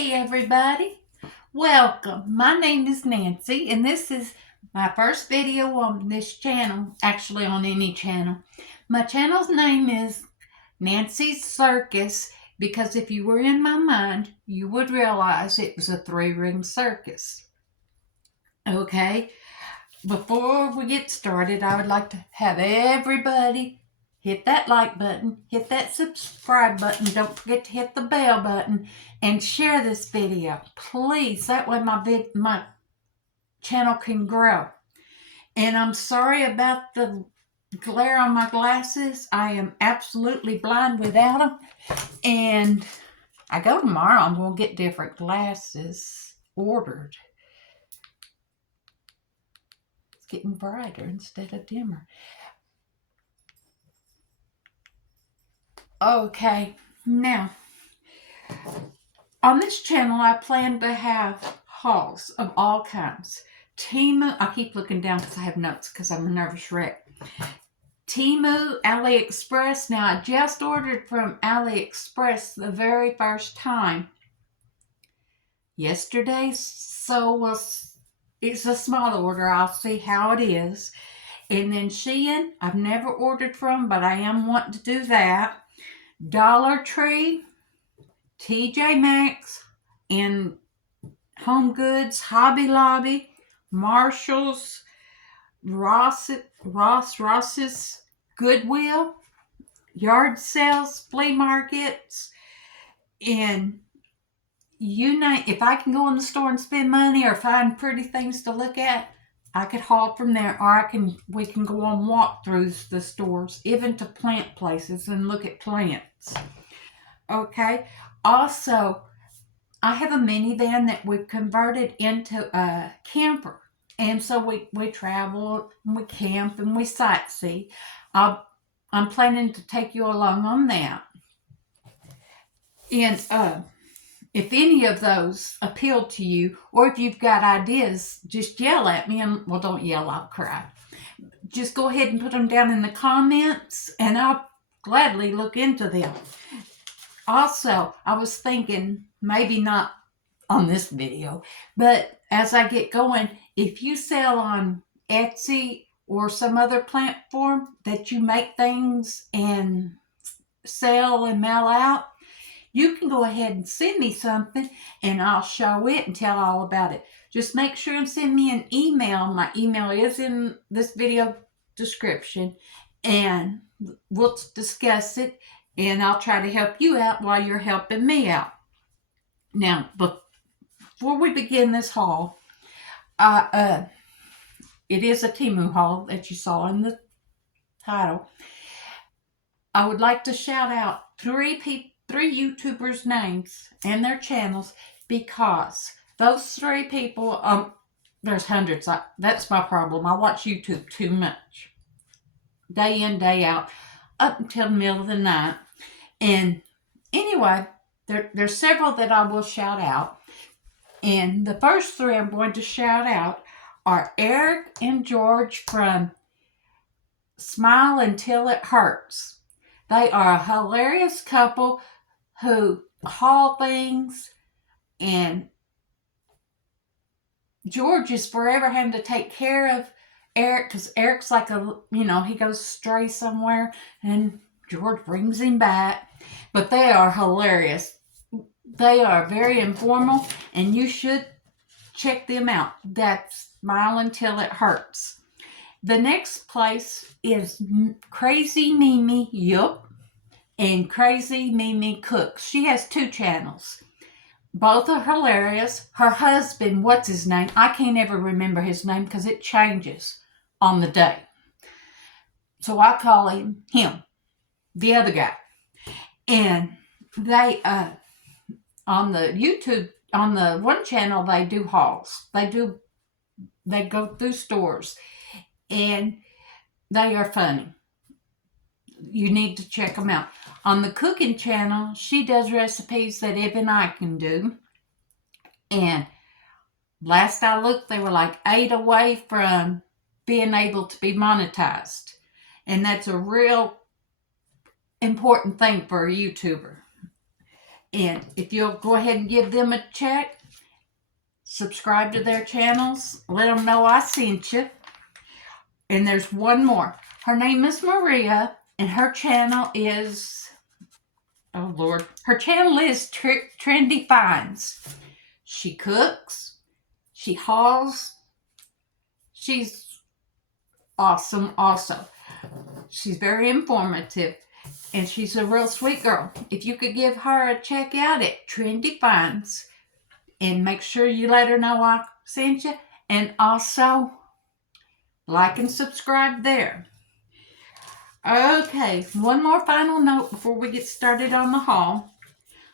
Hey everybody, welcome. My name is Nancy and this is my first video on this channel, actually on any channel. My channel's name is Nancy's Circus because if you were in my mind, you would realize it was a three-ring circus. Okay, before we get started, I would like to have everybody hit that like button, hit that subscribe button, don't forget to hit the bell button, and share this video. Please, that way my channel can grow. And I'm sorry about the glare on my glasses. I am absolutely blind without them. And I go tomorrow, I'm going to get different glasses ordered. It's getting brighter instead of dimmer. Okay, now, on this channel, I plan to have hauls of all kinds. Temu, I keep looking down because I have notes because I'm a nervous wreck. Temu, AliExpress. Now, I just ordered from AliExpress the very first time yesterday, so it's a small order. I'll see how it is. And then Shein, I've never ordered from, but I am wanting to do that. Dollar Tree, TJ Maxx, and Home Goods, Hobby Lobby, Marshalls, Ross's, Goodwill, yard sales, flea markets, and if I can go in the store and spend money or find pretty things to look at, I could haul from there, or we can go on walkthroughs the stores, even to plant places and look at plants. Okay. Also, I have a minivan that we've converted into a camper. And so we travel, and we camp, and we sightsee. I'm planning to take you along on that. And if any of those appeal to you, or if you've got ideas, just yell at me. And well, don't yell, I'll cry. Just go ahead and put them down in the comments, and I'll gladly look into them. Also, I was thinking, maybe not on this video, but as I get going, if you sell on Etsy or some other platform that you make things and sell and mail out, you can go ahead and send me something and I'll show it and tell all about it. Just make sure and send me an email. My email is in this video description, and we'll discuss it, and I'll try to help you out while you're helping me out. Now, before we begin this haul, it is a Temu haul that you saw in the title. I would like to shout out three YouTubers' names and their channels, because those three people, there's hundreds. That's my problem. I watch YouTube too much. Day in, day out, up until the middle of the night. And anyway, there's several that I will shout out. And the first three I'm going to shout out are Eric and George from Smile Until It Hurts. They are a hilarious couple who haul things, and George is forever having to take care of Eric because Eric's like he goes stray somewhere and George brings him back. But they are hilarious. They are very informal, and you should check them out. That's Smile Until It Hurts. The next place is Crazy Mimi Yup and Crazy Mimi Cooks. She has two channels. Both are hilarious. Her husband, what's his name? I can't ever remember his name because it changes on the day. So I call him, the other guy. And they, on the YouTube, on the one channel, they do hauls. They go through stores, and they are funny. You need to check them out. On the cooking channel, she does recipes that even I can do. And last I looked, they were like 8 away from being able to be monetized. And that's a real important thing for a YouTuber. And if you'll go ahead and give them a check, subscribe to their channels, let them know I sent you. And there's one more. Her name is Maria, and her channel is, oh Lord, her channel is Trendy Finds. She cooks, she hauls, she's awesome also. She's very informative, and she's a real sweet girl. If you could give her a check out at Trendy Finds, and make sure you let her know I sent you, and also like and subscribe there. Okay, one more final note before we get started on the haul.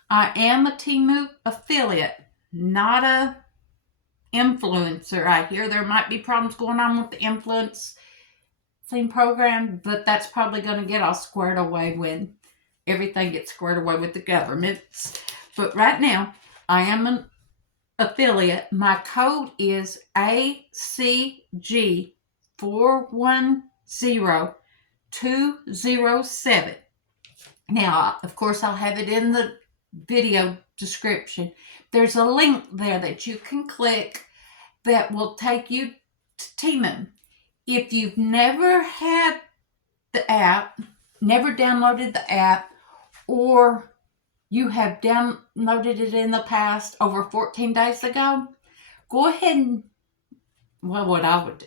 I am a Temu affiliate, not a influencer. I hear there might be problems going on with the influencing program, but that's probably going to get all squared away when everything gets squared away with the governments. But right now, I am an affiliate. My code is ACG410207. Now, of course, I'll have it in the video description. There's a link there that you can click that will take you to Temu. If you've never had the app, never downloaded the app, or you have downloaded it in the past over 14 days ago, go ahead and, well, what I would do,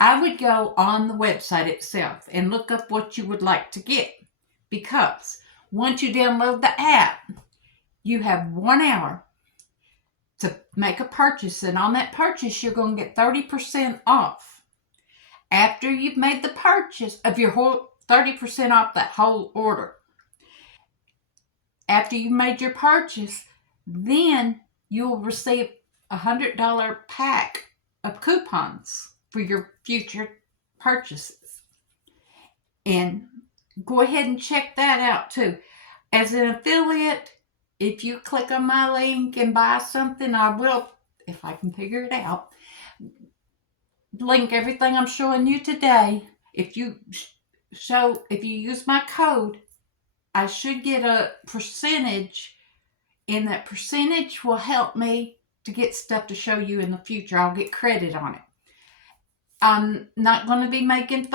I would go on the website itself and look up what you would like to get. Because once you download the app, you have 1 hour to make a purchase, and on that purchase, you're going to get 30% off. After you've made the purchase of your whole 30% off that whole order. After you've made your purchase, then you'll receive a $100 pack of coupons for your future purchases. And go ahead and check that out too. As an affiliate, if you click on my link and buy something, I will, if I can figure it out, link everything I'm showing you today. If you use my code, I should get a percentage, and that percentage will help me to get stuff to show you in the future. I'll get credit on it. I'm not going to be making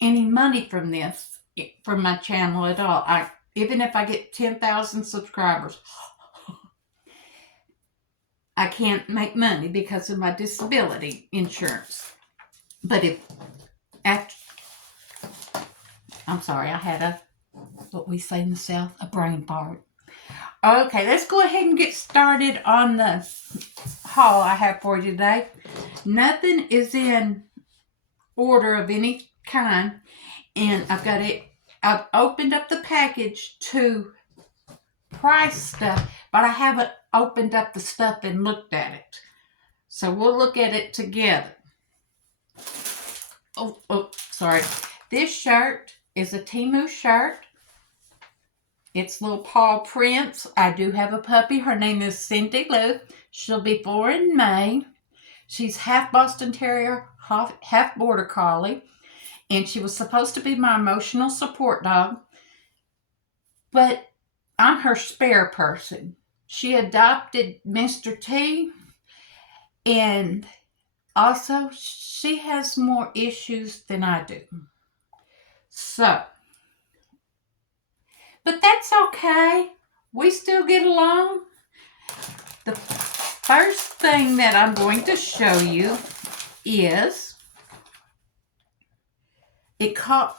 any money from this, from my channel at all. Even if I get 10,000 subscribers, I can't make money because of my disability insurance. But I'm sorry, I had what we say in the South, a brain fart. Okay, let's go ahead and get started on the haul I have for you today. Nothing is in order of any kind, and I've opened up the package to price stuff, but I haven't opened up the stuff and looked at it. So we'll look at it together. Oh, sorry. This shirt is a Temu shirt. It's little paw prints. I do have a puppy. Her name is Cindy Lou. She'll be 4 in May. She's half Boston Terrier, half Border Collie. And she was supposed to be my emotional support dog. But I'm her spare person. She adopted Mr. T. And also, she has more issues than I do. So, but that's okay. We still get along. The first thing that I'm going to show you is,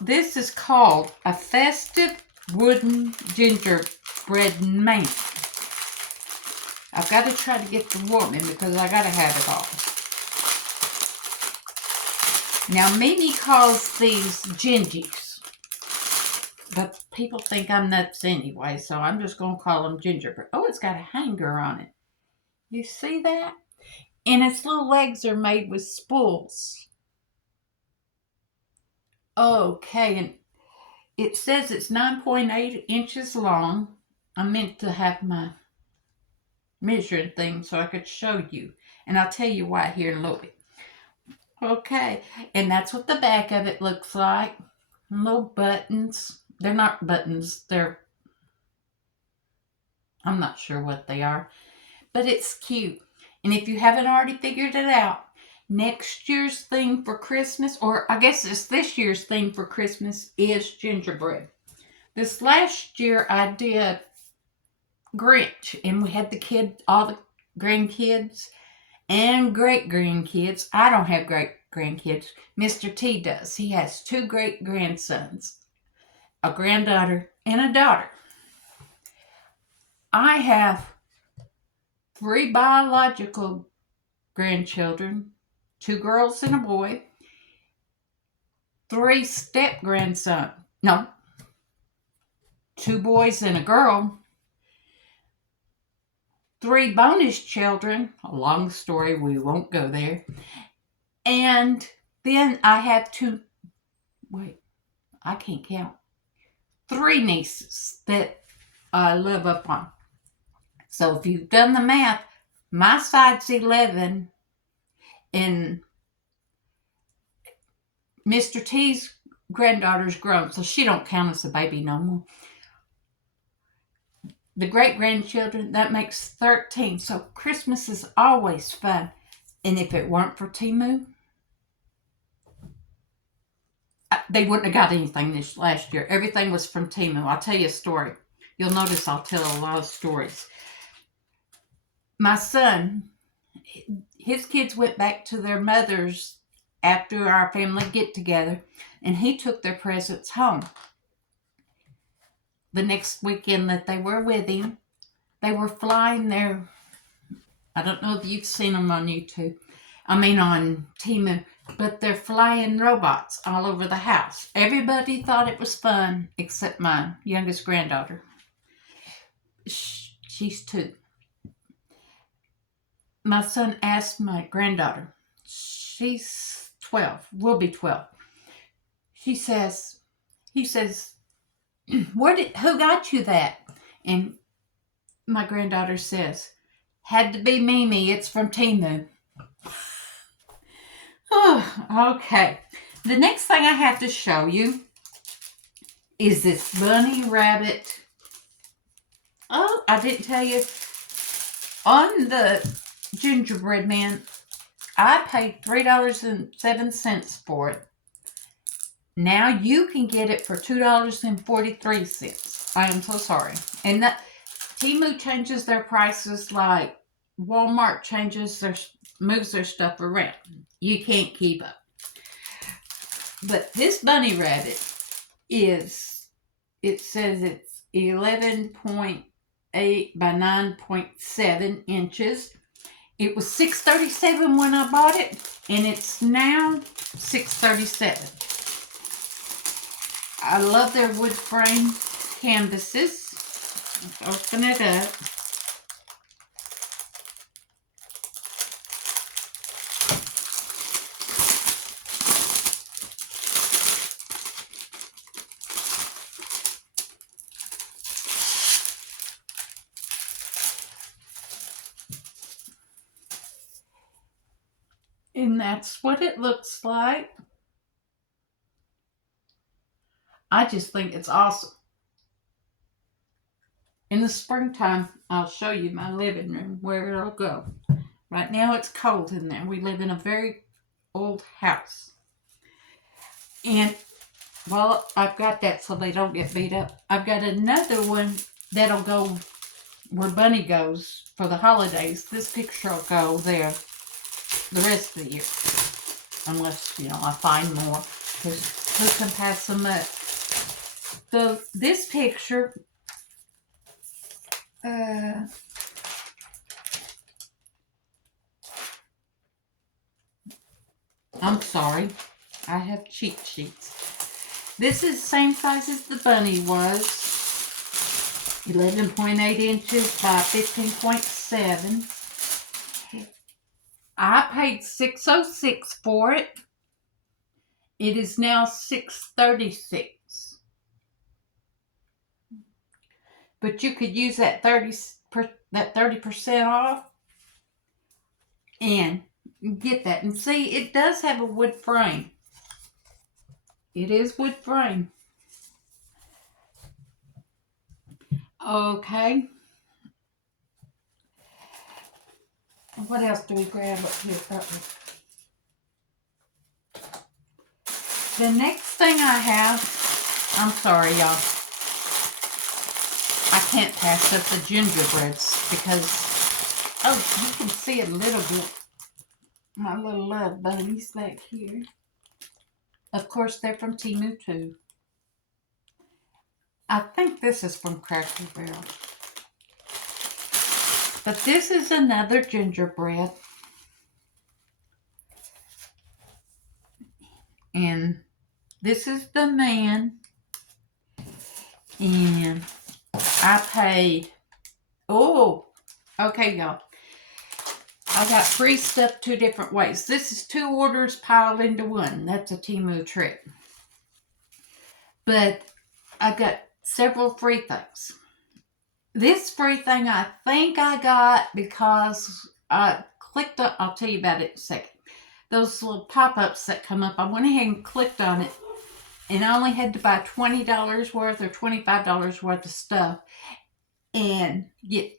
this is called a festive wooden gingerbread man. I've got to try to get the warming because I got to have it all. Now, Mimi calls these gingies, but people think I'm nuts anyway, so I'm just going to call them gingerbread. Oh, it's got a hanger on it. You see that? And its little legs are made with spools. Okay, and it says it's 9.8 inches long. I meant to have my measuring thing so I could show you. And I'll tell you why here in a little bit. Okay, and that's what the back of it looks like. Little buttons. They're not buttons. They're I'm not sure what they are, but it's cute. And if you haven't already figured it out, next year's theme for Christmas, or I guess it's this year's theme for Christmas, is gingerbread. This last year I did Grinch, and we had all the grandkids and great grandkids. I don't have great grandkids. Mr. T does. He has 2 great grandsons, a granddaughter and a daughter. I have 3 biological grandchildren, 2 girls and a boy, 3 step grandsons. No, 2 boys and a girl, 3 bonus children. A long story, we won't go there. And then I have 3 nieces that I live up on. So if you've done the math, my side's 11, and Mr. T's granddaughter's grown, so she don't count as a baby no more. The great-grandchildren, that makes 13. So Christmas is always fun. And if it weren't for Temu, they wouldn't have got anything this last year. Everything was from Temu. I'll tell you a story. You'll notice I'll tell a lot of stories. My son, his kids went back to their mothers after our family get-together, and he took their presents home. The next weekend that they were with him, they were flying their, I don't know if you've seen them on YouTube, on Temu, but they're flying robots all over the house. Everybody thought it was fun except my youngest granddaughter. She's 2. My son asked my granddaughter, she's 12, will be 12. He says, who got you that? And my granddaughter says, had to be Mimi, it's from Temu. Oh, okay. The next thing I have to show you is this bunny rabbit. Oh, I didn't tell you. On the gingerbread man, I paid $3.07 for it. Now you can get it for $2.43. I am so sorry. And that Temu changes their prices like Walmart moves their stuff around. You can't keep up. But this bunny rabbit it says it's 11.8 by 9.7 inches. It was $6.37 when I bought it, and it's now $6.37. I love their wood frame canvases. Let's open it up. And that's what it looks like. I just think it's awesome. In the springtime, I'll show you my living room where it'll go. Right now it's cold in there. We live in a very old house. And, well, I've got that so they don't get beat up. I've got another one that'll go where Bunny goes for the holidays. This picture will go there the rest of the year. Unless, I find more. Because who can pass them up? So this picture, I'm sorry, I have cheat sheets. This is the same size as the bunny was, 11.8 inches by 15.7. I paid $6.06 for it. It is now $6.36. But you could use that 30% off and get that. And see, it does have a wood frame. It is wood frame. Okay. What else do we grab up here? The next thing I have, I'm sorry, y'all. I can't pass up the gingerbreads because, oh, you can see a little bit. My little love bunnies back here. Of course, they're from Temu too. I think this is from Cracker Barrel. But this is another gingerbread. And this is the man. And I paid, oh, okay, y'all. I got free stuff 2 different ways. This is 2 orders piled into one. That's a Temu trick. But I got several free things. This free thing I think I got because I clicked on, I'll tell you about it in a second. Those little pop-ups that come up, I went ahead and clicked on it, and I only had to buy $20 worth or $25 worth of stuff and get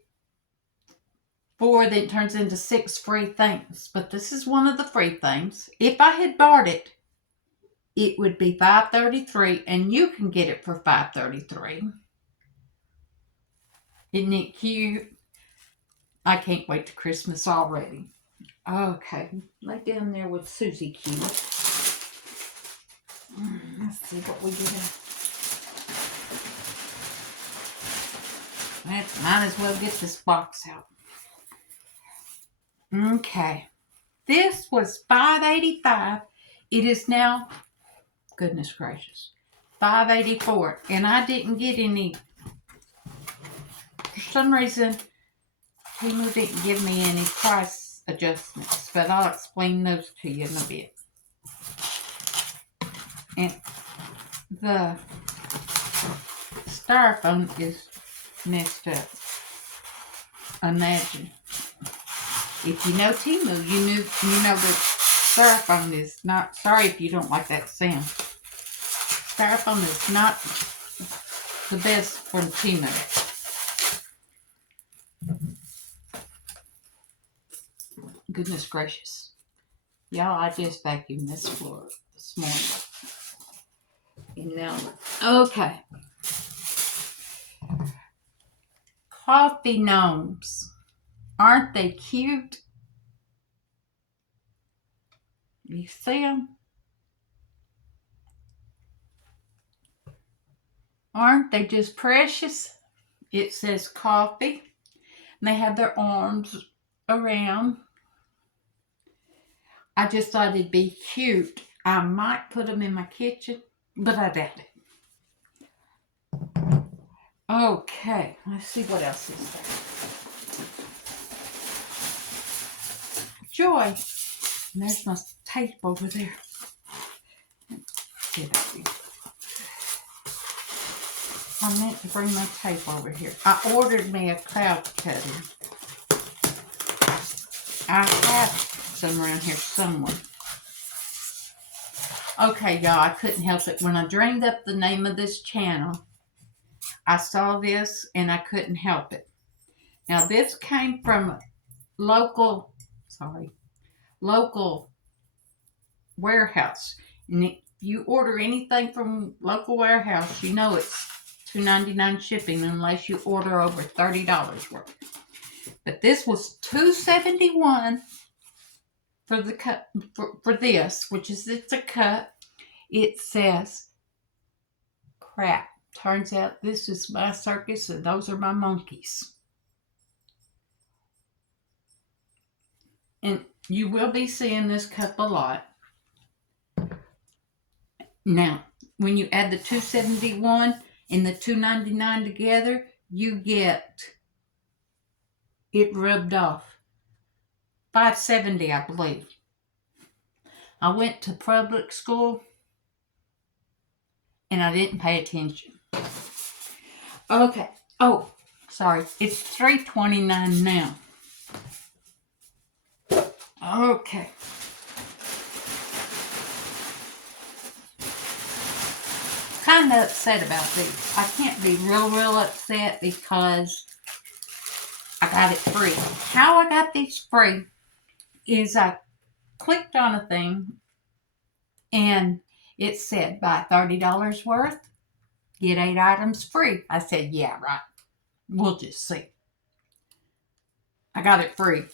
4 that turns into 6 free things. But this is one of the free things. If I had bought it, it would be $5.33, and you can get it for $5.33. Isn't it cute? I can't wait to Christmas already. Okay, right down there with Susie Q. Let's see what we get. Might as well get this box out. Okay, this was $5.85. It is now, goodness gracious, $5.84, and I didn't get any. For some reason, Temu didn't give me any price adjustments, but I'll explain those to you in a bit. And the styrofoam is messed up. Imagine. If you know Temu, you know that styrofoam is not, sorry if you don't like that sound. Styrofoam is not the best from Temu. Goodness gracious. Y'all, I just vacuumed this floor this morning. And now, okay. Coffee gnomes. Aren't they cute? You see them? Aren't they just precious? It says coffee. And they have their arms around. I just thought it'd be cute. I might put them in my kitchen, but I doubt it. Okay, let's see what else is there. Joy. And there's my tape over there. Get up here. I meant to bring my tape over here. I ordered me a cloud cutter. I have some around here somewhere. Okay, y'all, I couldn't help it. When I dreamed up the name of this channel, I saw this and I couldn't help it. Now, this came from local warehouse. And if you order anything from local warehouse, you know it's $2.99 shipping unless you order over $30 worth. But this was $2.71 for the cup for this, which is it's a cup. It says, crap. Turns out this is my circus and those are my monkeys. And you will be seeing this cup a lot. Now, when you add the $2.71 and the $2.99 together, you get it rubbed off. $5.70, I believe. I went to public school and I didn't pay attention. Okay. Oh, sorry. It's $3.29 now. Okay. Kind of upset about these. I can't be real upset because I got it free. How I got these free is I clicked on a thing and it said buy $30 worth, get 8 items free. I said, yeah, right. We'll just see. I got it free.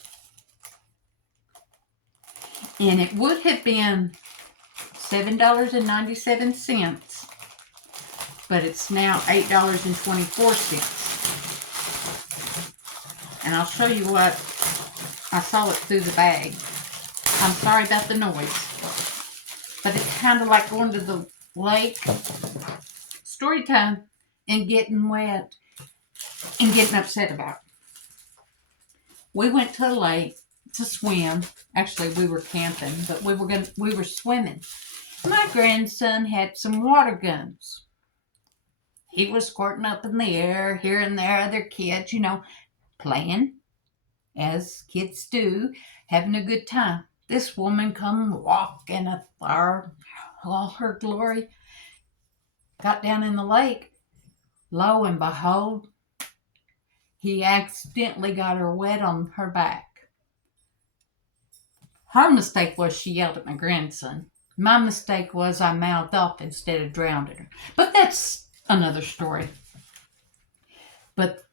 And it would have been $7.97, but it's now $8.24. And I'll show you what I saw it through the bag. I'm sorry about the noise, but it's kind of like going to the lake, story time, and getting wet and getting upset about it. We went to the lake to swim. Actually, we were camping, but we were swimming. My grandson had some water guns. He was squirting up in the air, here and there, other kids, playing, as kids do, having a good time. This woman come walking up there, all her glory, got down in the lake. Lo and behold, he accidentally got her wet on her back. Her mistake was she yelled at my grandson. My mistake was I mouthed off instead of drowning her. But that's another story. But,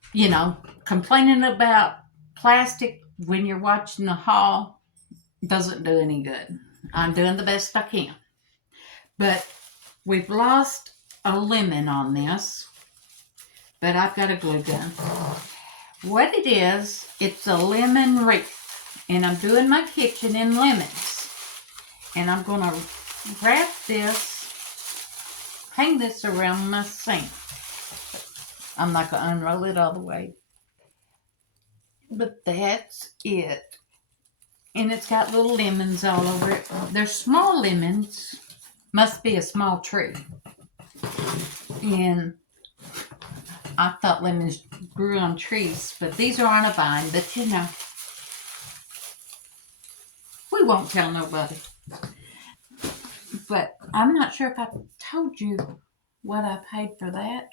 complaining about plastic when you're watching the haul doesn't do any good. I'm doing the best I can. But we've lost a lemon on this. But I've got a glue gun. What it is, it's a lemon wreath. And I'm doing my kitchen in lemons. And I'm going to wrap this, hang this around my sink. I'm not going to unroll it all the way. But that's it. And it's got little lemons all over it. They're small lemons. Must be a small tree. And I thought lemons grew on trees. But these are on a vine. But we won't tell nobody. But I'm not sure if I told you what I paid for that.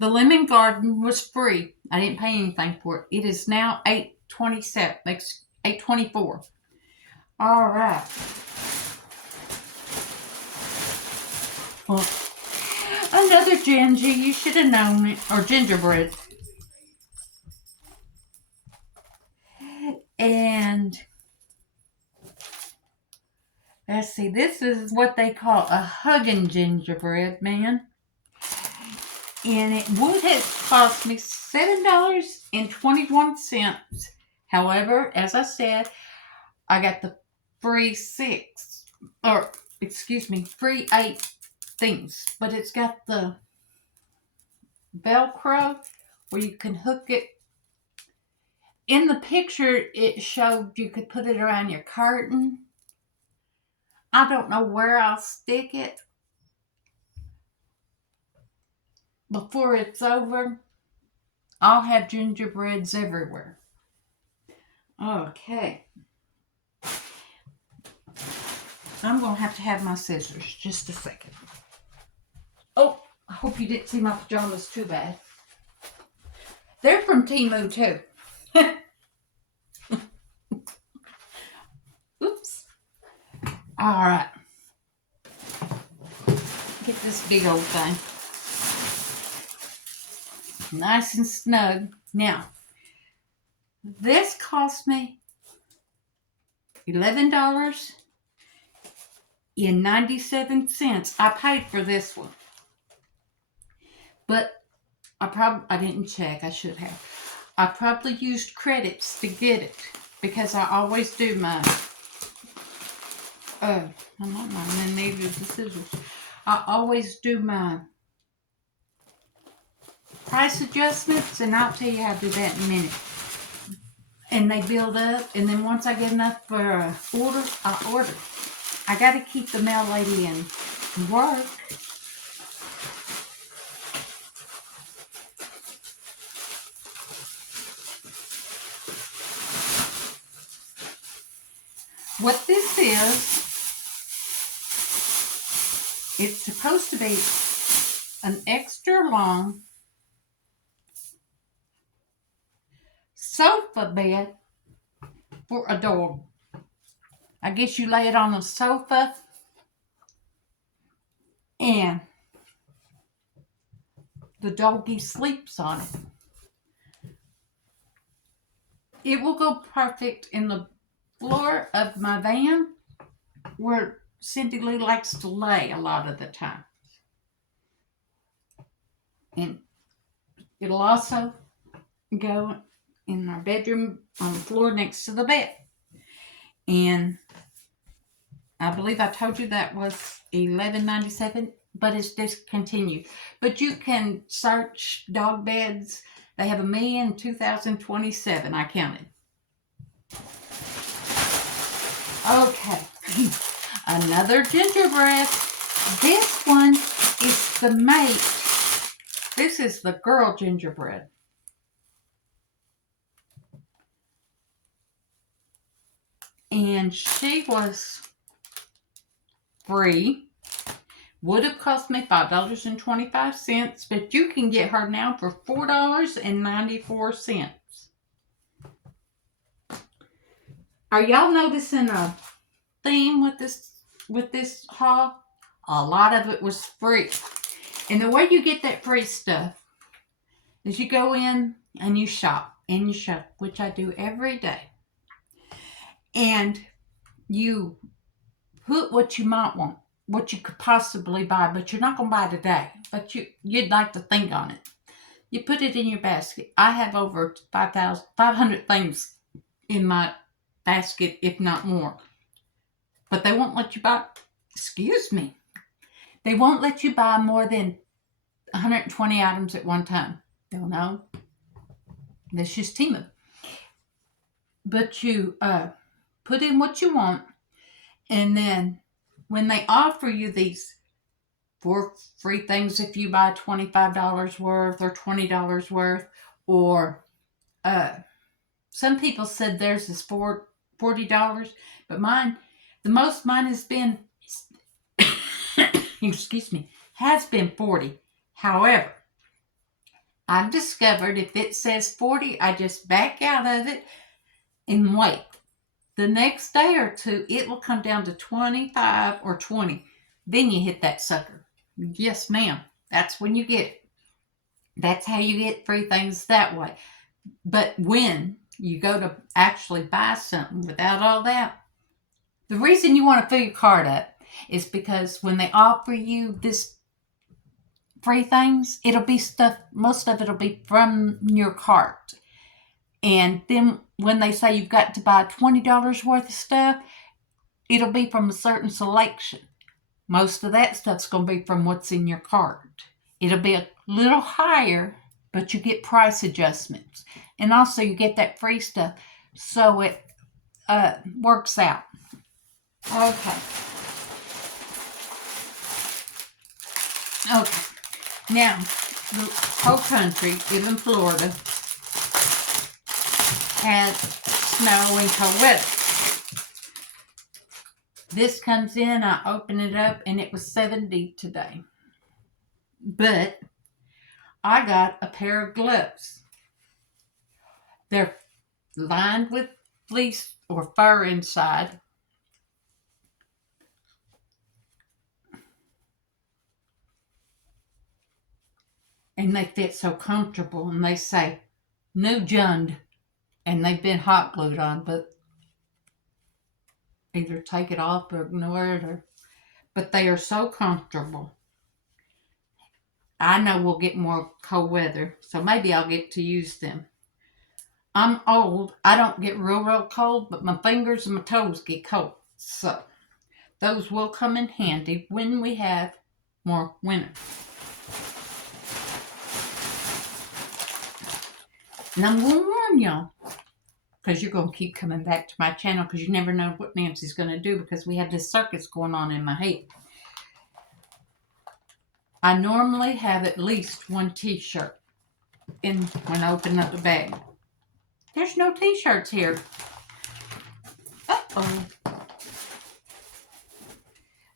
The lemon garden was free. I didn't pay anything for it. It is now $8.27. $8.24. All right. Well, another ginger. You should have known it. Or gingerbread. And let's see. This is what they call a hugging gingerbread, man. And it would have cost me $7.21. However, as I said, I got the free free 8 things. But it's got the Velcro where you can hook it. In the picture, it showed you could put it around your curtain. I don't know where I'll stick it. Before it's over, I'll have gingerbreads everywhere. Okay. I'm going to have my scissors. Just a second. Oh, I hope you didn't see my pajamas too bad. They're from Temu too. Oops. All right. Get this big old thing. Nice and snug. Now, this cost me $11.97. I paid for this one. But I didn't check. I should have. I probably used credits to get it because I always do my I'm not mine, and neither is the scissors. I always do my price adjustments, and I'll tell you how to do that in a minute. And they build up, and then once I get enough for an order, I order. I got to keep the mail lady in work. What this is, it's supposed to be an extra long sofa bed for a dog. I guess you lay it on the sofa and the doggy sleeps on it. It will go perfect in the floor of my van where Cindy Lou likes to lay a lot of the time. And it'll also go in our bedroom on the floor next to the bed. And I believe I told you that was $11.97, but it's discontinued. But you can search dog beds. They have 1,000,000 in 2027, I counted. Okay, another gingerbread. This one is the mate. This is the girl gingerbread. And she was free. Would have cost me $5.25, but you can get her now for $4.94. Are y'all noticing a theme with this haul? A lot of it was free. And the way you get that free stuff is you go in and you shop, which I do every day. And you put what you might want, what you could possibly buy, but you're not going to buy today. But you'd like to think on it. You put it in your basket. I have over 500 things in my basket, if not more. But they won't let you buy, they won't let you buy more than 120 items at one time. Don't know. That's just Temu. But you put in what you want, and then when they offer you these 4 free things if you buy $25 worth or $20 worth, or some people said theirs is $40, but the most mine has been, has been 40. However, I've discovered if it says 40, I just back out of it and wait. The next day or two, it will come down to 25 or 20. Then you hit that sucker. Yes, ma'am. That's when you get it. That's how you get free things that way. But when you go to actually buy something without all that, the reason you want to fill your cart up is because when they offer you this free things, it'll be stuff, most of it will be from your cart. And then when they say you've got to buy $20 worth of stuff, it'll be from a certain selection. Most of that stuff's going to be from what's in your cart. It'll be a little higher, but you get price adjustments. And also you get that free stuff. So it works out. Okay. Now, the whole country, even Florida, had snow and cold weather. This comes in, I open it up, and it was 70 today. But I got a pair of gloves. They're lined with fleece or fur inside. And they fit so comfortable, and they say, "New Jund," and they've been hot glued on, but either take it off or ignore it, but they are so comfortable. I know we'll get more cold weather, so maybe I'll get to use them. I'm old. I don't get real cold, but my fingers and my toes get cold. So those will come in handy when we have more winter. And I'm going to warn y'all, because you're going to keep coming back to my channel because you never know what Nancy's going to do because we have this circus going on in my head. I normally have at least one t-shirt when I open up the bag. There's no t-shirts here. Uh-oh.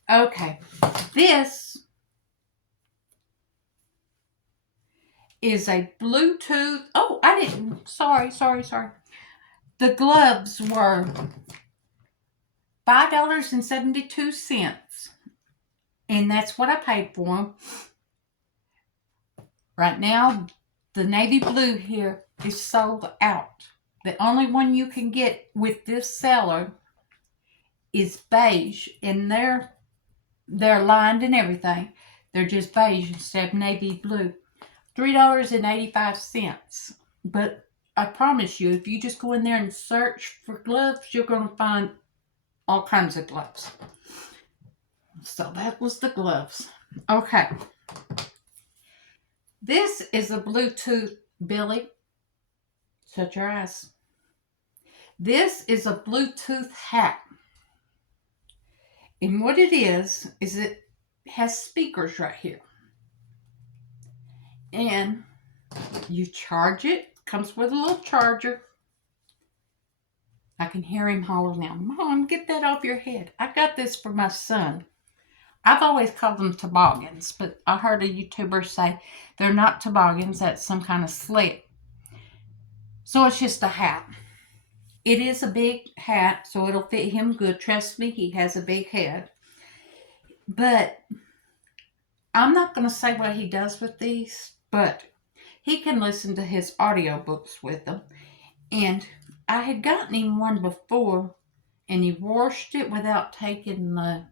Okay. This is a Bluetooth. Oh, I didn't. Sorry. The gloves were $5.72, and that's what I paid for them. Right now, the navy blue here is sold out. The only one you can get with this seller is beige, and they're lined and everything. They're just beige instead of navy blue. $3.85. But I promise you, if you just go in there and search for gloves, you're going to find all kinds of gloves. So that was the gloves. Okay. This is a Bluetooth, Billy. Shut your eyes. This is a Bluetooth hat. And what it is it has speakers right here. And you charge it. Comes with a little charger. I can hear him holler now. Mom, get that off your head. I got this for my son. I've always called them toboggans, but I heard a YouTuber say they're not toboggans. That's some kind of sled. So it's just a hat. It is a big hat, so it'll fit him good. Trust me, he has a big head. But I'm not going to say what he does with these, but he can listen to his audiobooks with them. And I had gotten him one before, and he washed it without taking the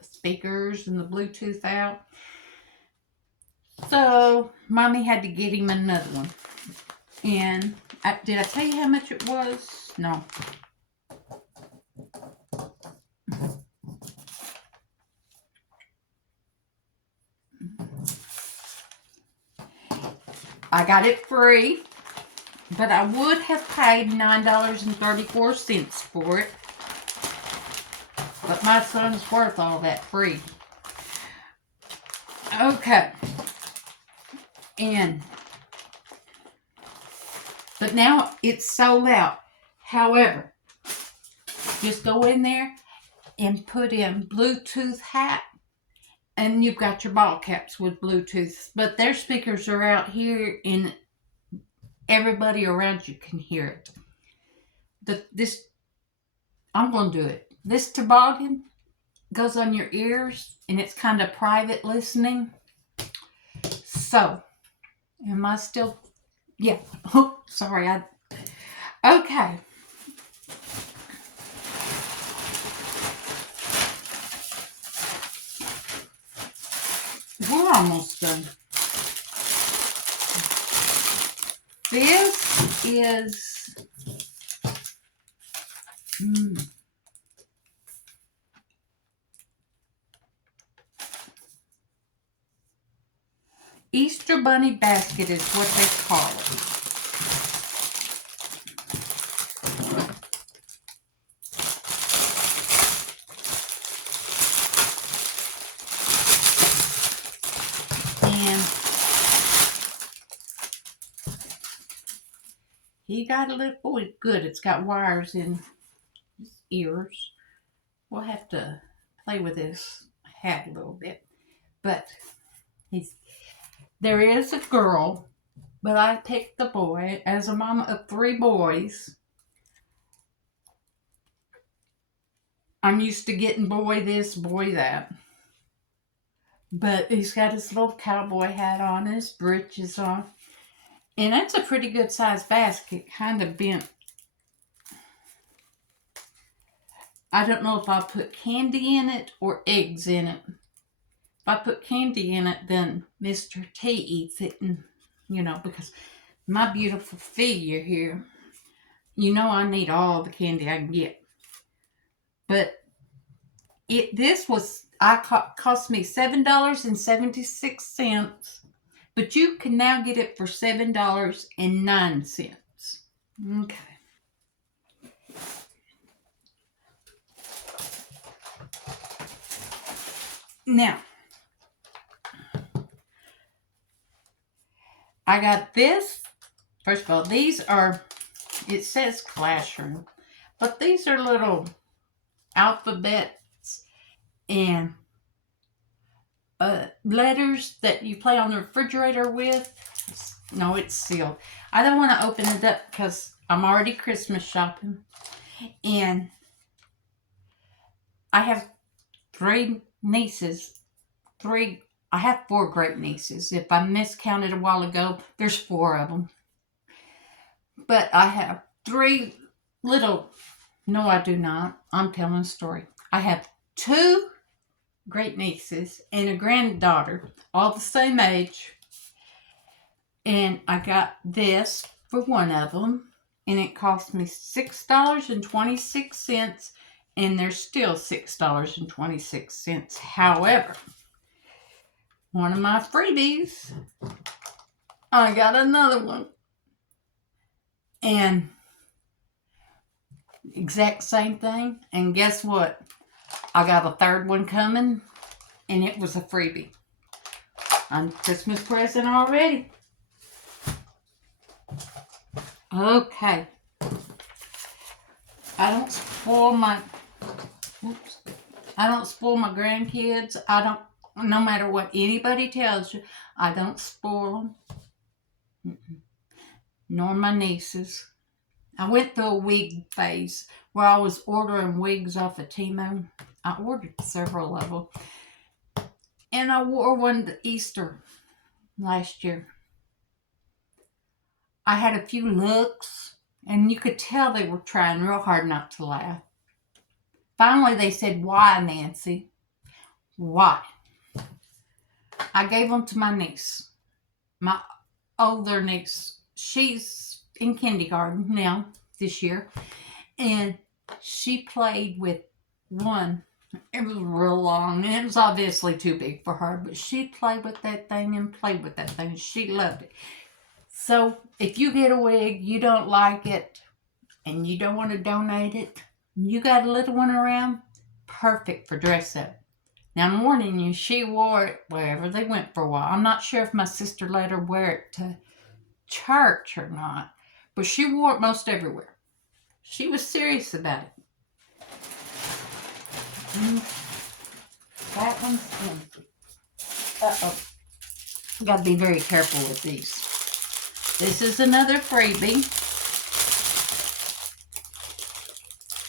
speakers and the Bluetooth out. So Mommy had to get him another one. And did I tell you how much it was? No. I got it free, but I would have paid $9.34 for it. But my son's worth all that free. Okay. But now it's sold out. However, just go in there and put in Bluetooth hat, and you've got your ball caps with Bluetooth. But their speakers are out here, and everybody around you can hear it. I'm going to do it. This toboggan goes on your ears, and it's kind of private listening. So, am I still? Yeah. Oh, sorry. Okay. We're almost done. This is Easter Bunny basket is what they call it. And he got a little, oh, good. It's got wires in his ears. We'll have to play with this hat a little bit. But there is a girl, but I picked the boy. As a mama of 3 boys, I'm used to getting boy this, boy that. But he's got his little cowboy hat on, his breeches on. And that's a pretty good sized basket, kind of bent. I don't know if I'll put candy in it or eggs in it. If I put candy in it, then Mr. T eats it, and because my beautiful figure here, I need all the candy I can get. But cost me $7.76, but you can now get it for $7.09. Okay. Now, I got this. First of all, these are, it says classroom, but these are little alphabets and letters that you play on the refrigerator with. No, it's sealed. I don't want to open it up because I'm already Christmas shopping. And I have 3 nieces. I have 4 great nieces. If I miscounted a while ago, there's 4 of them. But I have 3 little, no, I do not. I'm telling a story. I have 2 great nieces and a granddaughter, all the same age. And I got this for one of them, and it cost me $6.26, and there's still $6.26. However, one of my freebies, I got another one, and exact same thing. And guess what? I got a third one coming, and it was a freebie. I'm Christmas present already. Okay. I don't spoil my grandkids. No matter what anybody tells you, I don't spoil them. Nor my nieces. I went through a wig phase where I was ordering wigs off of Temu. I ordered several of them. And I wore one to Easter last year. I had a few looks, and you could tell they were trying real hard not to laugh. Finally, they said, "Why, Nancy? Why?" I gave them to my niece, my older niece. She's in kindergarten now this year, and she played with one. It was real long, and it was obviously too big for her, but she played with that thing and played with that thing. She loved it. So if you get a wig, you don't like it, and you don't want to donate it, you got a little one around, perfect for dress up. Now, I'm warning you, she wore it wherever they went for a while. I'm not sure if my sister let her wear it to church or not, but she wore it most everywhere. She was serious about it. That one's empty. Uh-oh. Got to be very careful with these. This is another freebie.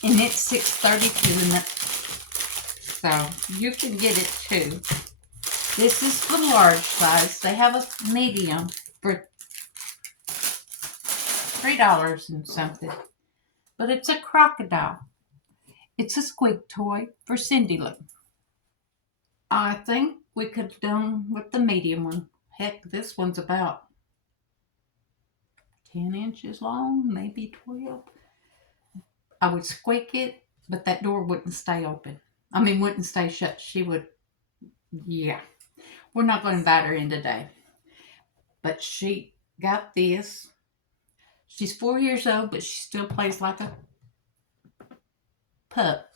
And it's $6.32. So you can get it too. This is the large size. They have a medium for $3 and something. But it's a crocodile. It's a squeak toy for Cindy Lou. I think we could have done with the medium one. Heck, this one's about 10 inches long, maybe 12. I would squeak it, but that door wouldn't stay open. Wouldn't stay shut. She would, yeah. We're not going to invite her in today. But she got this. She's 4 years old, but she still plays like a pup.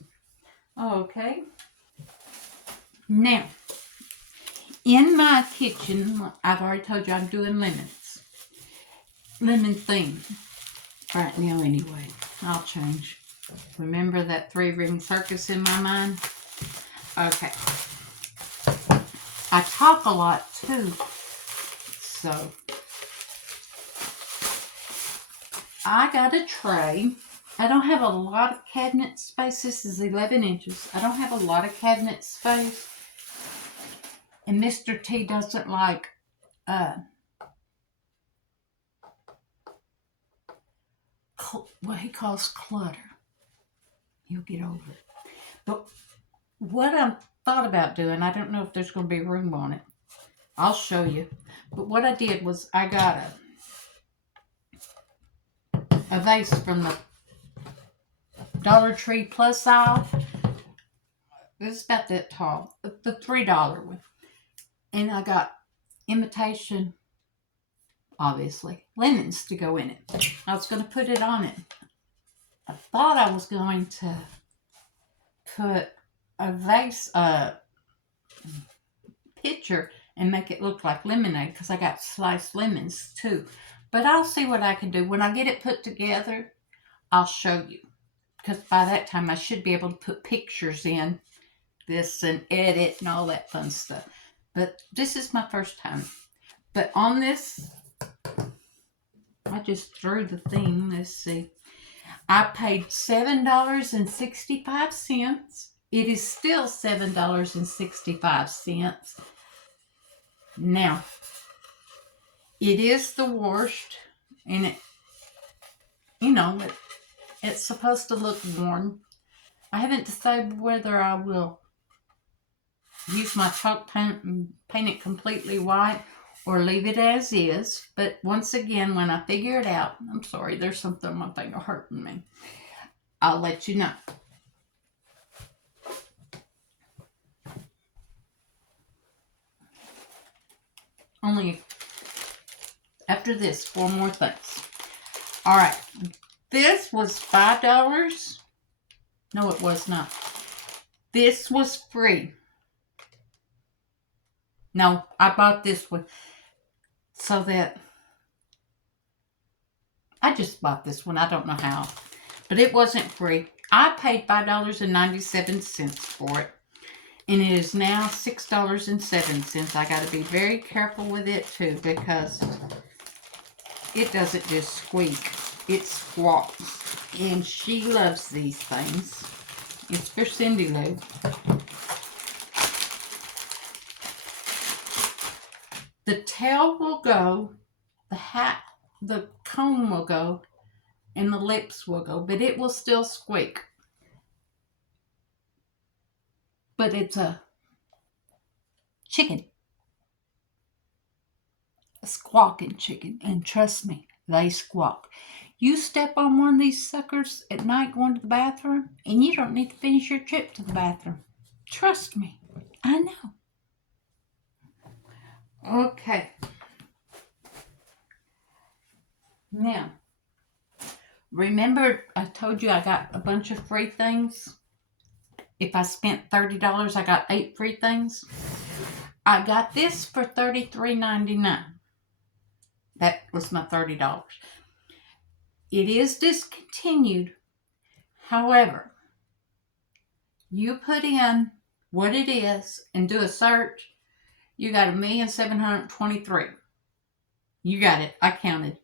Okay. Now, in my kitchen, I've already told you I'm doing lemons. Lemon theme. Right now, anyway. I'll change. Remember that 3-ring circus in my mind? Okay. I talk a lot too. So, I got a tray. I don't have a lot of cabinet space. This is 11 inches. I don't have a lot of cabinet space. And Mr. T doesn't like what he calls clutter. He'll get over it. But what I thought about doing, I don't know if there's going to be room on it. I'll show you. But what I did was I got a vase from the Dollar Tree Plus aisle. It's about that tall. The $3 one. And I got imitation, obviously, lemons to go in it. I was going to put it on it. I thought I was going to put a vase, pitcher, and make it look like lemonade because I got sliced lemons too. But I'll see what I can do. When I get it put together, I'll show you. Because by that time, I should be able to put pictures in this and edit and all that fun stuff. But this is my first time. But on this just threw the thing. Let's see. I paid $7.65. It is still $7.65. Now, it is the worst, and it, it's supposed to look worn. I haven't decided whether I will use my chalk paint and paint it completely white or leave it as is. But once again, when I figure it out, I'm sorry, there's something on my finger hurting me. I'll let you know. Only after this, 4 more things. All right. This was $5. No, it was not. This was free. No, I bought this one so that I just bought this one. I don't know how, but it wasn't free. I paid $5.97 for it, and it is now $6.07. I got to be very careful with it too, because it doesn't just squeak, it squawks. And she loves these things. It's for Cindy Lou. The tail will go, the comb will go, and the lips will go, but it will still squeak. But it's a chicken. A squawking chicken. And trust me, they squawk. You step on one of these suckers at night going to the bathroom, and you don't need to finish your trip to the bathroom. Trust me. I know. Okay. Now, remember I told you I got a bunch of free things? If I spent $30, I got 8 free things. I got this for $33.99. That was my $30. It is discontinued. However, you put in what it is and do a search, you got 1,723,000. You got it. I counted.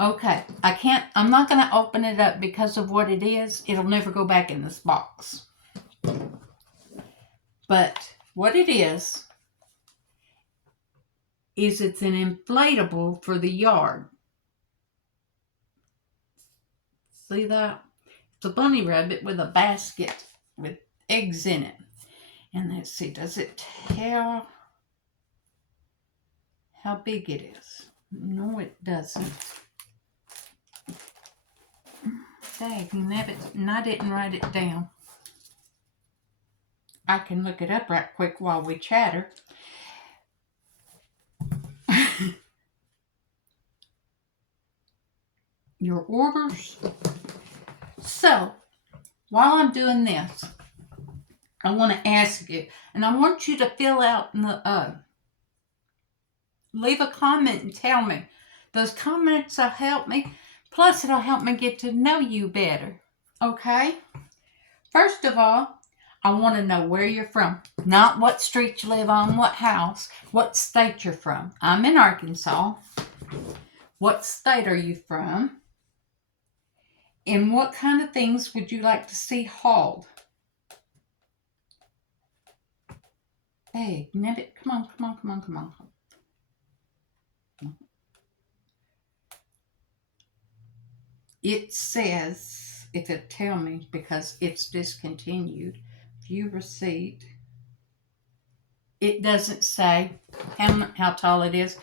Okay. I'm not going to open it up because of what it is. It'll never go back in this box. But what it is it's an inflatable for the yard. See that? It's a bunny rabbit with a basket with eggs in it. And let's see, does it tell how big it is? No, it doesn't. Dang, and I didn't write it down. I can look it up right quick while we chatter. Your orders. So, while I'm doing this, I want to ask you, and I want you to fill out in the, leave a comment and tell me. Those comments will help me. Plus, it'll help me get to know you better. Okay? First of all, I want to know where you're from. Not what street you live on, what house, what state you're from. I'm in Arkansas. What state are you from? And what kind of things would you like to see hauled? Hey, Nebbit, come on. It says, if it tell me, because it's discontinued, view receipt. It doesn't say how tall it is,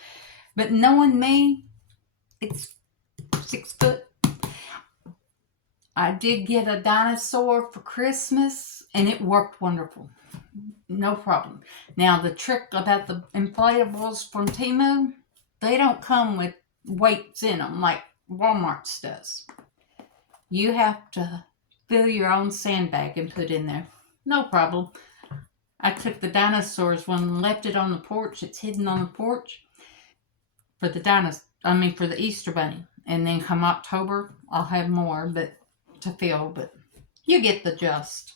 but knowing me, it's 6 foot. I did get a dinosaur for Christmas, and it worked wonderful. No problem. Now, the trick about the inflatables from Temu, they don't come with weights in them like Walmart's does. You have to fill your own sandbag and put in there. No problem. I took the dinosaurs one and left it on the porch. It's hidden on the porch for the Easter Bunny. And then come October, I'll have more to fill, but you get the gist.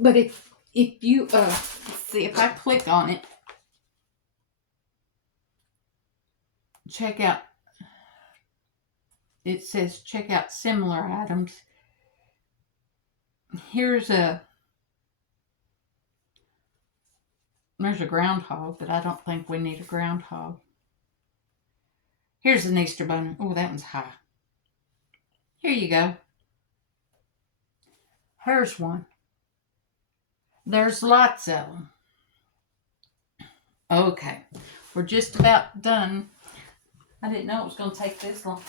But if you see, if I click on it, check out, it says check out similar items. There's a groundhog, but I don't think we need a groundhog. Here's an Easter bunny. Oh, that one's high. Here you go. Here's one. There's lots of them. Okay, we're just about done. I didn't know it was going to take this long.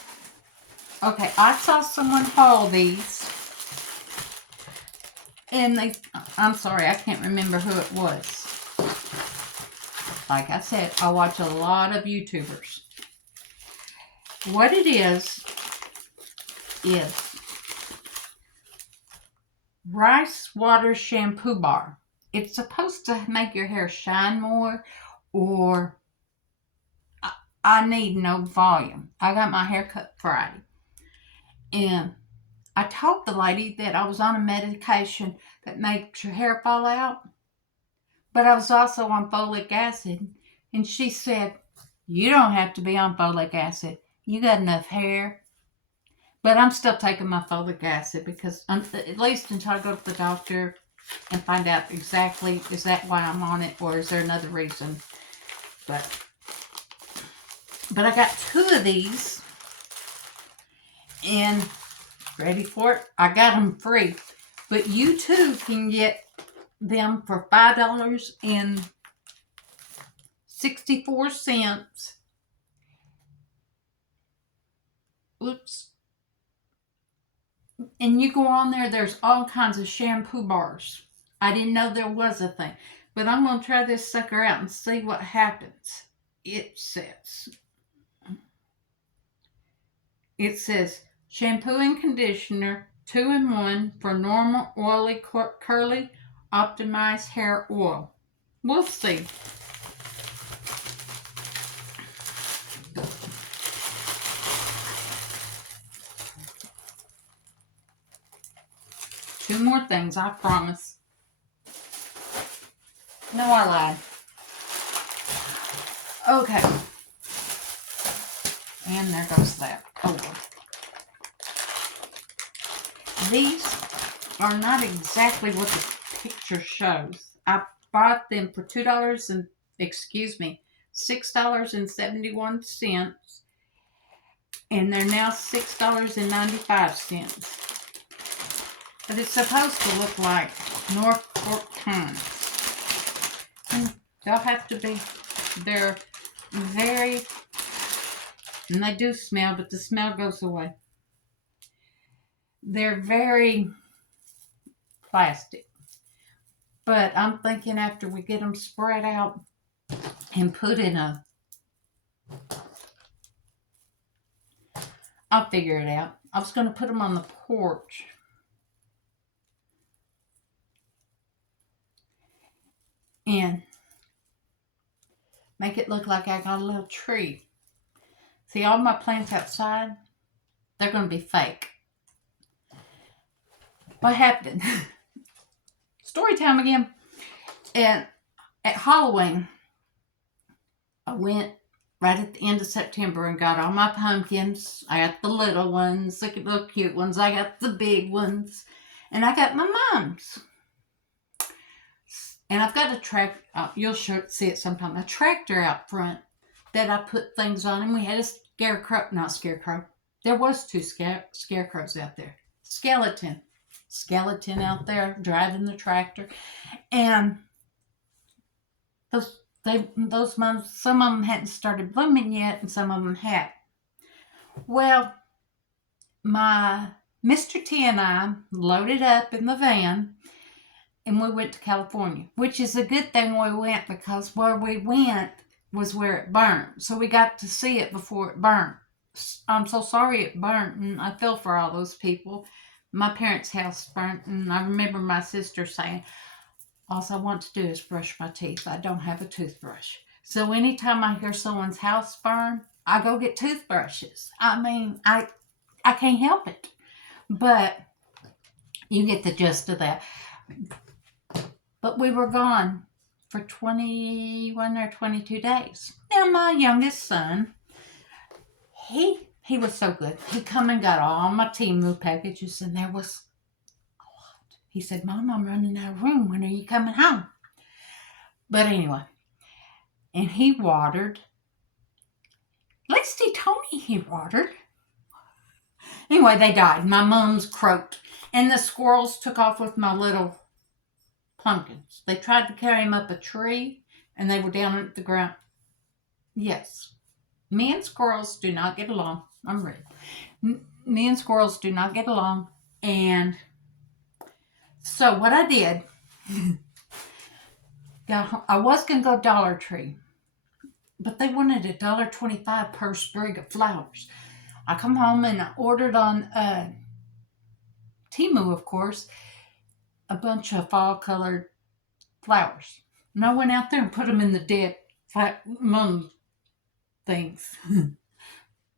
Okay, I saw someone haul these. And I'm sorry, I can't remember who it was. Like I said, I watch a lot of YouTubers. What it is rice water shampoo bar. It's supposed to make your hair shine more, or I need no volume. I got my hair cut Friday. And I told the lady that I was on a medication that makes your hair fall out. But I was also on folic acid. And she said, you don't have to be on folic acid. You got enough hair. But I'm still taking my folic acid because at least until I go to the doctor and find out exactly, is that why I'm on it or is there another reason? But I got 2 of these. And ready for it? I got them free. But you too can get them for $5.64. Oops. And you go on there, there's all kinds of shampoo bars. I didn't know there was a thing. But I'm going to try this sucker out and see what happens. It says shampoo and conditioner 2-in-1 for normal, oily, curly, optimized hair oil. We'll see. Two more things, I promise. No, I lied. Okay. And there goes that. Oh, well. These are not exactly what the picture shows. I bought them for $6.71. And they're now $6.95. But it's supposed to look like North Fork Pines. And they'll have to be, they're very, and they do smell, but the smell goes away. They're very plastic. But I'm thinking after we get them spread out and put in I'll figure it out. I was going to put them on the porch. And make it look like I got a little tree. See, all my plants outside, they're going to be fake. What happened? Story time again. And at Halloween, I went right at the end of September and got all my pumpkins. I got the little ones, the little cute ones. I got the big ones. And I got my mom's. And I've got a tractor, you'll see it sometime, a tractor out front that I put things on. And we had a scarecrow. There was 2 scarecrows out there. Skeleton out there driving the tractor. And those months, some of them hadn't started blooming yet, and some of them had. Well, my Mr. T and I loaded up in the van, and we went to California, which is a good thing we went because where we went was where it burned. So we got to see it before it burned. I'm so sorry it burnt, and I feel for all those people. My parents' house burnt, and I remember my sister saying, all I want to do is brush my teeth. I don't have a toothbrush. So anytime I hear someone's house burn, I go get toothbrushes. I mean, I can't help it. But you get the gist of that. But we were gone for 21 or 22 days. Now, my youngest son, He was so good. He come and got all my Temu packages, and there was a lot. He said, Mom, I'm running out of room. When are you coming home? But anyway, and he watered. At least he told me he watered. Anyway, they died. My mums croaked. And the squirrels took off with my little pumpkins. They tried to carry them up a tree, and they were down at the ground. Yes. Me and squirrels do not get along. I'm ready. Me and squirrels do not get along. And so what I did, I was going to go Dollar Tree, but they wanted $1.25 per sprig of flowers. I come home and I ordered on Temu, of course, a bunch of fall colored flowers. And I went out there and put them in the dead mum things.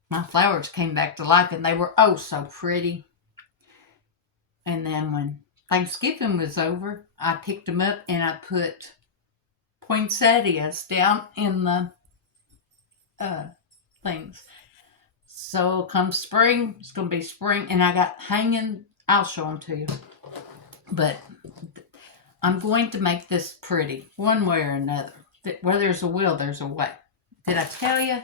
My flowers came back to life, and they were oh so pretty. And then when Thanksgiving was over, I picked them up and I put poinsettias down in the things. So come spring, it's going to be spring, and I got hanging. I'll show them to you. But I'm going to make this pretty one way or another. Where there's a will, there's a way. Did I tell you?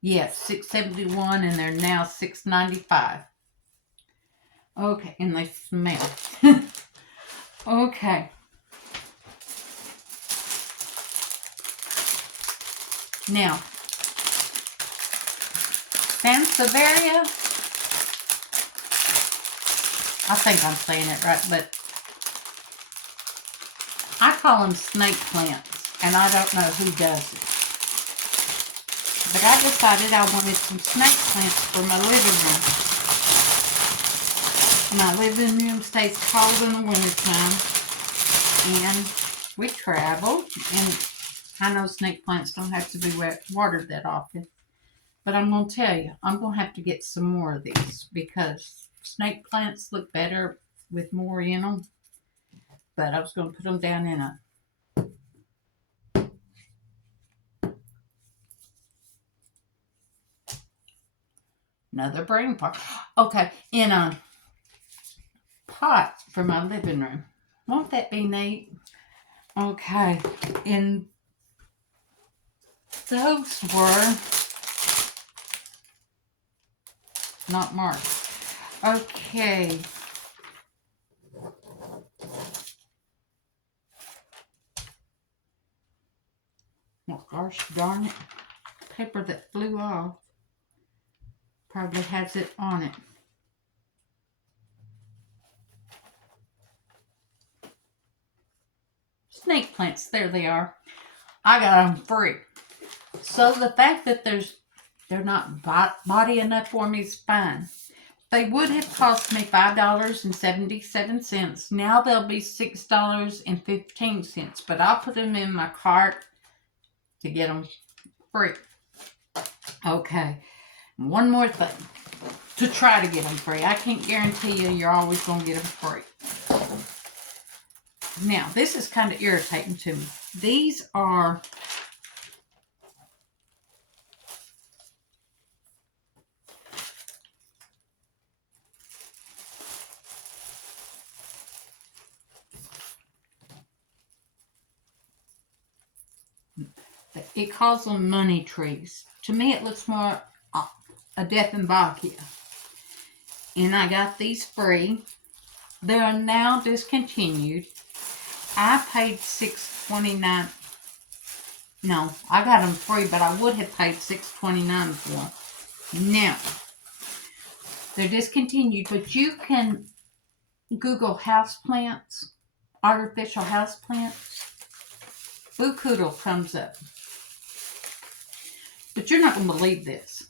Yes, $6.71, and they're now $6.95. Okay, and they smell. Okay. Now, Sansevieria. I think I'm saying it right, but I call them snake plants, and I don't know who does it. But I decided I wanted some snake plants for my living room. My living room stays cold in the wintertime, and we travel, and I know snake plants don't have to be watered that often. But I'm going to tell you, I'm going to have to get some more of these, because snake plants look better with more in them. But I was going to put them down in another brain pot. Okay, in a pot for my living room. Won't that be neat? Okay, and those were not marked. Okay. Well, gosh darn it. Paper that flew off probably has it on it. Snake plants, there they are. I got them free. So the fact that they're not body enough for me is fine. They would have cost me $5.77. Now they'll be $6.15. But I'll put them in my cart to get them free. Okay. One more thing. To try to get them free. I can't guarantee you're always going to get them free. Now, this is kind of irritating to me. These are it calls them money trees. To me, it looks more a Dieffenbachia. And I got these free. They are now discontinued. I paid $6.29. No, I got them free, but I would have paid $6.29 for them. Now, they're discontinued, but you can Google houseplants, artificial houseplants. Bookoodle comes up. But you're not going to believe this.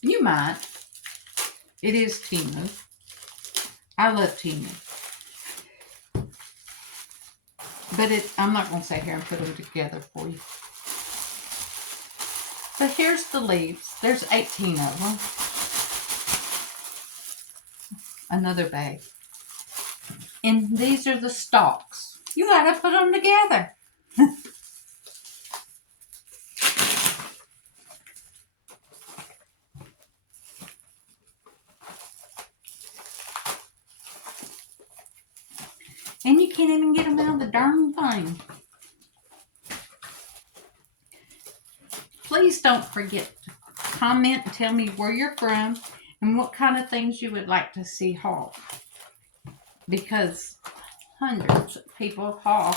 You might. It is Temu. I love Temu. But I'm not going to sit here and put them together for you. But here's the leaves. There's 18 of them. Another bag. And these are the stalks. You got to put them together. And you can't even get them out of the darn thing. Please don't forget to comment and tell me where you're from and what kind of things you would like to see hauled. Because hundreds of people haul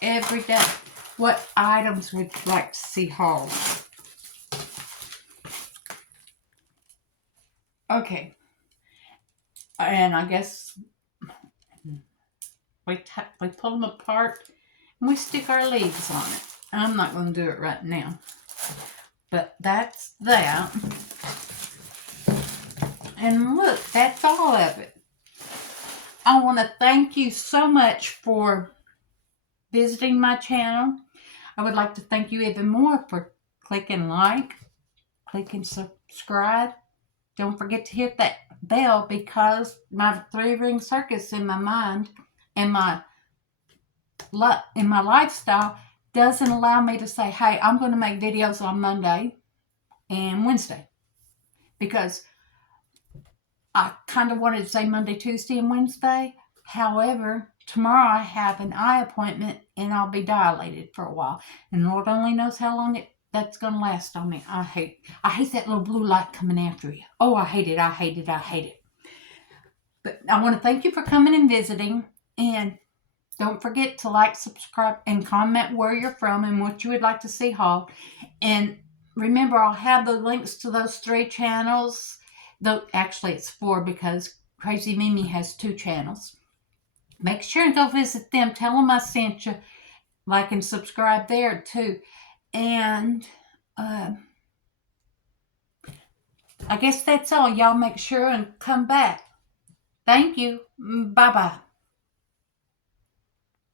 every day. What items would you like to see hauled? Okay. And I guess we pull them apart and we stick our leaves on it. I'm not going to do it right now. But that's that. And look, that's all of it. I want to thank you so much for visiting my channel. I would like to thank you even more for clicking like, clicking subscribe. Don't forget to hit that bell, because my 3-ring circus in my mind and my lifestyle doesn't allow me to say, hey, I'm going to make videos on Monday and Wednesday, because I kind of wanted to say Monday, Tuesday, and Wednesday. However, tomorrow I have an eye appointment and I'll be dilated for a while. And Lord only knows how long that's going to last on me. I hate that little blue light coming after you. Oh, I hate it. But I want to thank you for coming and visiting. And don't forget to like, subscribe, and comment where you're from and what you would like to see hauled. And remember, I'll have the links to those 3 channels. Though actually it's 4, because Crazy Mimi has 2 channels. Make sure and go visit them. Tell them I sent you. Like and subscribe there too. And I guess that's all. Y'all make sure and come back. Thank you. Bye-bye.